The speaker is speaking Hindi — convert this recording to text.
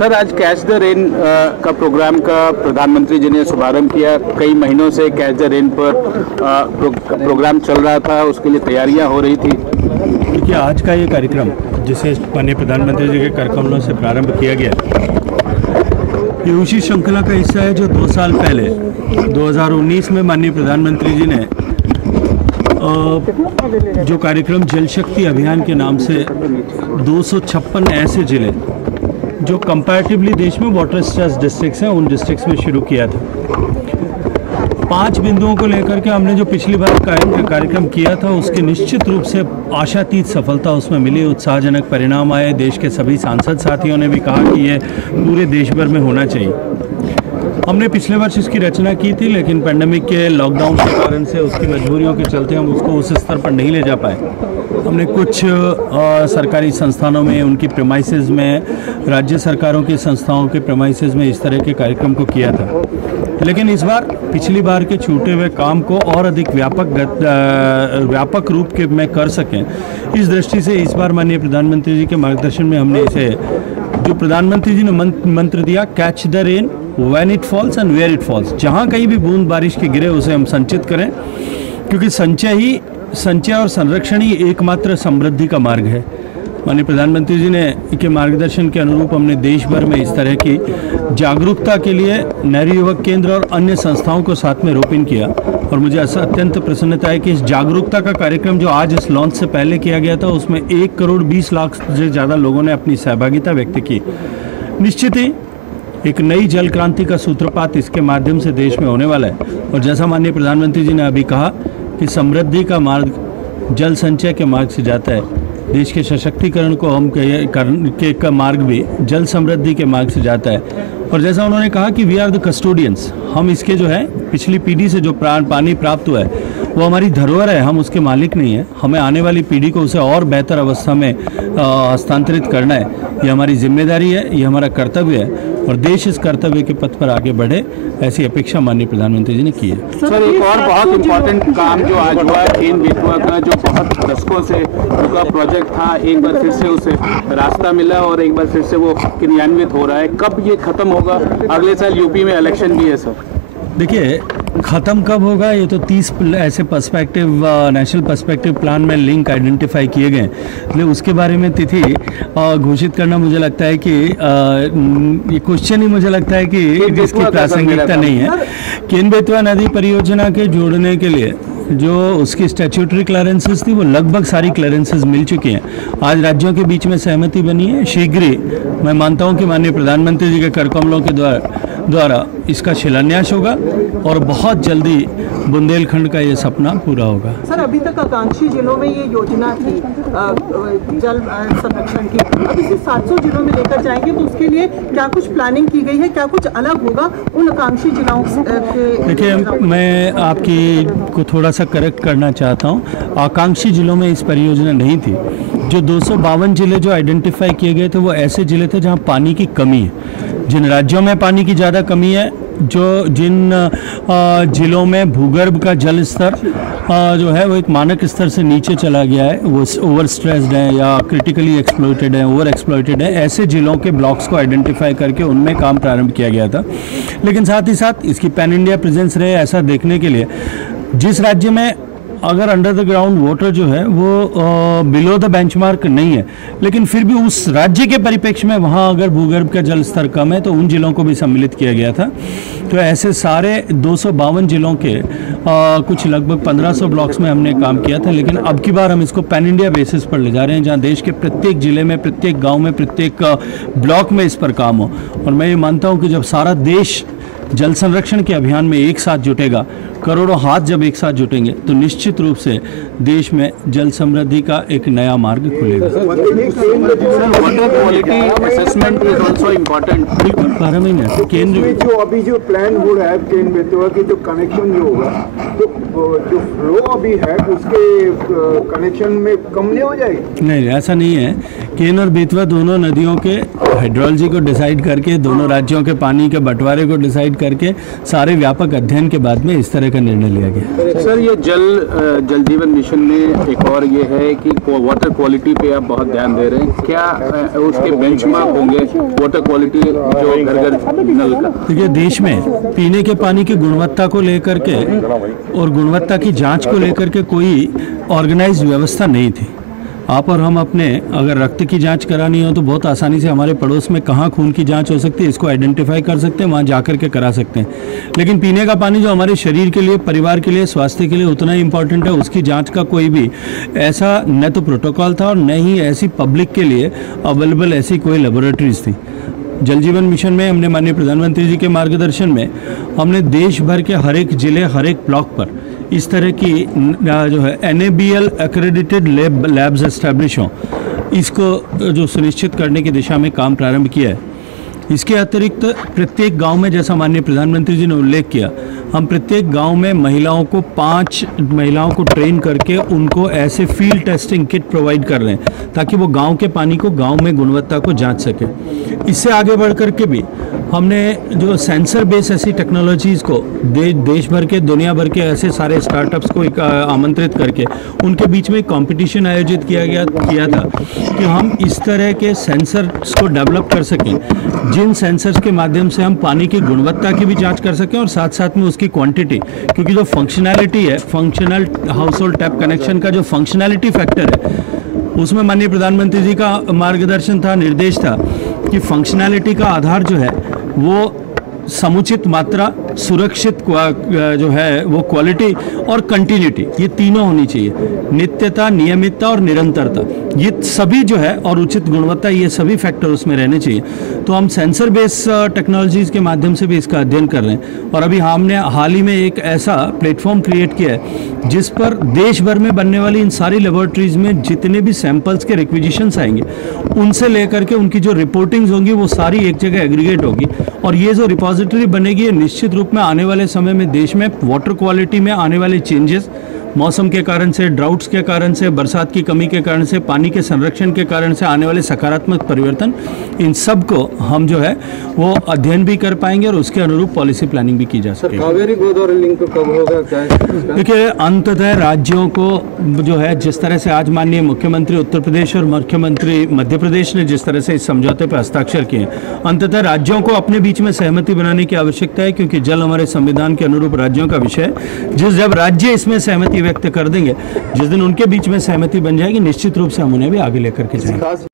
सर, आज कैच द रेन का प्रोग्राम का प्रधानमंत्री जी ने शुभारंभ किया। कई महीनों से कैच द रेन पर प्रोग्राम चल रहा था, उसके लिए तैयारियां हो रही थी। देखिए, आज का ये कार्यक्रम जिसे माननीय प्रधानमंत्री जी के कर कमलों से प्रारंभ किया गया, ये उसी श्रृंखला का हिस्सा है जो 2 साल पहले 2019 में माननीय प्रधानमंत्री जी ने जो कार्यक्रम जल शक्ति अभियान के नाम से 256 ऐसे जिले जो कंपैरेटिवली देश में वाटर स्ट्रेस डिस्ट्रिक्ट्स हैं, उन डिस्ट्रिक्ट्स में शुरू किया था। 5 बिंदुओं को लेकर के हमने जो पिछली बार कार्यक्रम किया था, उसके निश्चित रूप से आशातीत सफलता उसमें मिली, उत्साहजनक परिणाम आए। देश के सभी सांसद साथियों ने भी कहा कि ये पूरे देश भर में होना चाहिए। हमने पिछले वर्ष इसकी रचना की थी, लेकिन पैंडेमिक के लॉकडाउन के कारण से उसकी मजबूरियों के चलते हम उसको उस स्तर पर नहीं ले जा पाए। हमने कुछ सरकारी संस्थानों में, उनकी प्रेमाइसेस में, राज्य सरकारों की संस्थाओं के प्रेमाइसेस में इस तरह के कार्यक्रम को किया था। लेकिन इस बार पिछली बार के छूटे हुए काम को और अधिक व्यापक रूप के में कर सकें, इस दृष्टि से इस बार माननीय प्रधानमंत्री जी के मार्गदर्शन में हमने इसे, जो प्रधानमंत्री जी ने मंत्र दिया, catch the rain when it falls and where it falls, जहाँ कहीं भी बूंद बारिश की गिरे उसे हम संचित करें, क्योंकि संचय और संरक्षण ही एकमात्र समृद्धि का मार्ग है। माननीय प्रधानमंत्री जी ने के मार्गदर्शन के अनुरूप हमने देश भर में इस तरह की जागरूकता के लिए नेहरू युवक केंद्र और अन्य संस्थाओं को साथ में रोपिन किया। और मुझे अत्यंत प्रसन्नता है कि इस जागरूकता का कार्यक्रम जो आज इस लॉन्च से पहले किया गया था, उसमें 1 करोड़ 20 लाख से ज़्यादा लोगों ने अपनी सहभागिता व्यक्त की। निश्चित ही एक नई जल क्रांति का सूत्रपात इसके माध्यम से देश में होने वाला है। और जैसा माननीय प्रधानमंत्री जी ने अभी कहा कि समृद्धि का मार्ग जल संचय के मार्ग से जाता है, देश के सशक्तिकरण को हम का मार्ग भी जल समृद्धि के मार्ग से जाता है। और जैसा उन्होंने कहा कि वी आर द कस्टोडियंस, हम इसके जो है पिछली पीढ़ी से जो पानी प्राप्त हुआ है वो हमारी धरोहर है, हम उसके मालिक नहीं हैं। हमें आने वाली पीढ़ी को उसे और बेहतर अवस्था में हस्तांतरित करना है। ये हमारी जिम्मेदारी है, ये हमारा कर्तव्य है, और देश इस कर्तव्य के पथ पर आगे बढ़े, ऐसी अपेक्षा माननीय प्रधानमंत्री जी ने की है। सर, एक और बहुत इम्पोर्टेंट काम जो आज हुआ है, केन बेतवा का, जो बहुत दशकों से रुका प्रोजेक्ट था, एक बार फिर से उसे रास्ता मिला और एक बार फिर से वो क्रियान्वित हो रहा है। कब ये खत्म होगा? अगले साल यूपी में इलेक्शन भी है सर। देखिए, ख़त्म कब होगा, ये तो 30 ऐसे पर्सपेक्टिव, नेशनल पर्सपेक्टिव प्लान में लिंक आइडेंटिफाई किए गए, इसलिए उसके बारे में तिथि घोषित करना मुझे लगता है कि ये क्वेश्चन ही मुझे लगता है कि इसकी प्रासंगिकता नहीं है। केन बेतवा नदी परियोजना के जोड़ने के लिए जो उसकी स्टैट्यूटरी क्लियरेंसेस थी, वो लगभग सारी क्लियरेंसेस मिल चुकी हैं। आज राज्यों के बीच में सहमति बनी है। शीघ्र ही मैं मानता हूं कि माननीय प्रधानमंत्री जी के कर कमलों के द्वारा इसका शिलान्यास होगा और बहुत जल्दी बुंदेलखंड का ये सपना पूरा होगा। सर, अभी तक आकांक्षी जिलों में ये योजना थी जल संरक्षण की, अब इसे 700 जिलों में लेकर जाएंगे, तो उसके लिए क्या कुछ प्लानिंग की गई है? क्या कुछ अलग होगा उन आकांक्षी जिलों के? देखिए, मैं आपकी को थोड़ा सा करेक्ट करना चाहता हूँ। आकांक्षी जिलों में इस परियोजना नहीं थी। जो 252 जिले जो आइडेंटिफाई किए गए थे, वो ऐसे जिले थे जहाँ पानी की कमी है। जिन राज्यों में पानी की ज़्यादा कमी है, जिन जिलों में भूगर्भ का जल स्तर जो है वो एक मानक स्तर से नीचे चला गया है, वो ओवर स्ट्रेस्ड है या क्रिटिकली एक्सप्लॉइटेड है, ओवर एक्सप्लॉइटेड है, ऐसे जिलों के ब्लॉक्स को आइडेंटिफाई करके उनमें काम प्रारंभ किया गया था। लेकिन साथ ही साथ इसकी पैन इंडिया प्रेजेंस रहे, ऐसा देखने के लिए जिस राज्य में अगर अंडर द ग्राउंड वाटर जो है वो बिलो द बेंचमार्क नहीं है, लेकिन फिर भी उस राज्य के परिप्रेक्ष्य में वहाँ अगर भूगर्भ का जल स्तर कम है, तो उन जिलों को भी सम्मिलित किया गया था। तो ऐसे सारे 252 जिलों के कुछ लगभग 1500 ब्लॉक्स में हमने काम किया था। लेकिन अब की बार हम इसको पैन इंडिया बेसिस पर ले जा रहे हैं, जहाँ देश के प्रत्येक जिले में, प्रत्येक गाँव में, प्रत्येक ब्लॉक में इस पर काम हो। और मैं ये मानता हूँ कि जब सारा देश जल संरक्षण के अभियान में एक साथ जुटेगा, करोड़ों हाथ जब एक साथ जुटेंगे, तो निश्चित रूप से देश में जल समृद्धि का एक नया मार्ग खुलेगा। Water quality assessment is also important. बिल्कुल, 12 महीने केंद्र जो अभी जो प्लान हो रहा है केन बेतवा की जो कनेक्शन जो होगा, तो जो फ्लो अभी है उसके कनेक्शन में कम नहीं हो जाएगी? नहीं, ऐसा नहीं है। केन और बेतवा दोनों नदियों के हाइड्रोलॉजी को डिसाइड करके, दोनों राज्यों के पानी के बंटवारे को डिसाइड करके, सारे व्यापक अध्ययन के बाद में इस तरह का निर्णय लिया गया। सर, ये जल जीवन मिशन में एक और ये है कि वाटर क्वालिटी पे आप बहुत ध्यान दे रहे हैं, क्या उसके बेंचमार्क होंगे वाटर क्वालिटी जो घर घर नल का? देखिए, देश में पीने के पानी की गुणवत्ता को लेकर के और गुणवत्ता की जांच को लेकर के कोई ऑर्गेनाइज्ड व्यवस्था नहीं थी। आप और हम अपने अगर रक्त की जांच करानी हो तो बहुत आसानी से हमारे पड़ोस में कहाँ खून की जांच हो सकती है, इसको आइडेंटिफाई कर सकते हैं, वहाँ जाकर के करा सकते हैं। लेकिन पीने का पानी जो हमारे शरीर के लिए, परिवार के लिए, स्वास्थ्य के लिए उतना ही इम्पॉर्टेंट है, उसकी जांच का कोई भी ऐसा न तो प्रोटोकॉल था और न ही ऐसी पब्लिक के लिए अवेलेबल ऐसी कोई लेबोरेटरीज थी। जल जीवन मिशन में हमने माननीय प्रधानमंत्री जी के मार्गदर्शन में हमने देश भर के हर एक जिले, हर एक ब्लॉक पर इस तरह की जो है NABL एक्रेडिटेड लैब्स एस्टैब्लिश हों, इसको जो सुनिश्चित करने की दिशा में काम प्रारंभ किया है। इसके अतिरिक्त प्रत्येक गांव में, जैसा माननीय प्रधानमंत्री जी ने उल्लेख किया, हम प्रत्येक गांव में महिलाओं को 5 महिलाओं को ट्रेन करके उनको ऐसे फील्ड टेस्टिंग किट प्रोवाइड कर रहे हैं ताकि वो गांव के पानी को, गांव में गुणवत्ता को जांच सके। इससे आगे बढ़ करके भी हमने जो सेंसर बेस ऐसी टेक्नोलॉजीज़ को देश भर के, दुनिया भर के ऐसे सारे स्टार्टअप्स को आमंत्रित करके उनके बीच में एक कॉम्पिटिशन आयोजित किया था कि हम इस तरह के सेंसर्स को डेवलप कर सकें जिन सेंसर्स के माध्यम से हम पानी की गुणवत्ता की भी जांच कर सकें और साथ साथ में उसकी क्वांटिटी, क्योंकि जो फंक्शनैलिटी है, functional house hold tap connection का जो फंक्शनैलिटी फैक्टर है, उसमें माननीय प्रधानमंत्री जी का मार्गदर्शन था, निर्देश था कि फंक्शनैलिटी का आधार जो है वो समुचित मात्रा, सुरक्षित जो है वो क्वालिटी और कंटिन्यूटी, ये तीनों होनी चाहिए। नित्यता, नियमितता और निरंतरता, ये सभी जो है, और उचित गुणवत्ता, ये सभी फैक्टर उसमें रहने चाहिए। तो हम सेंसर बेस टेक्नोलॉजीज़ के माध्यम से भी इसका अध्ययन कर रहे हैं और अभी हमने हाल ही में एक ऐसा प्लेटफॉर्म क्रिएट किया है जिस पर देश भर में बनने वाली इन सारी लेबोरेटरीज में जितने भी सैंपल्स के रिक्विजिशंस आएंगे, उनसे लेकर के उनकी जो रिपोर्टिंग्स होंगी वो सारी एक जगह एग्रीगेट होगी और ये जो रिपोजिटरी बनेगी, ये निश्चित रूप में आने वाले समय में देश में वाटर क्वालिटी में आने वाले चेंजेस, मौसम के कारण से, ड्राउट्स के कारण से, बरसात की कमी के कारण से, पानी के संरक्षण के कारण से आने वाले सकारात्मक परिवर्तन, इन सब को हम जो है वो अध्ययन भी कर पाएंगे और उसके अनुरूप पॉलिसी प्लानिंग भी की जा सकेगी। कावेरी गोदावरी लिंक कब होगा, क्या है? देखिए, अंततः राज्यों को जो है, जिस तरह से आज माननीय मुख्यमंत्री उत्तर प्रदेश और मुख्यमंत्री मध्य प्रदेश ने जिस तरह से इस समझौते पर हस्ताक्षर किए, अंततः राज्यों को अपने बीच में सहमति बनाने की आवश्यकता है, क्योंकि जल हमारे संविधान के अनुरूप राज्यों का विषय है। जब राज्य इसमें सहमति व्यक्त कर देंगे, जिस दिन उनके बीच में सहमति बन जाएगी, निश्चित रूप से हम उन्हें भी आगे लेकर के जाएंगे।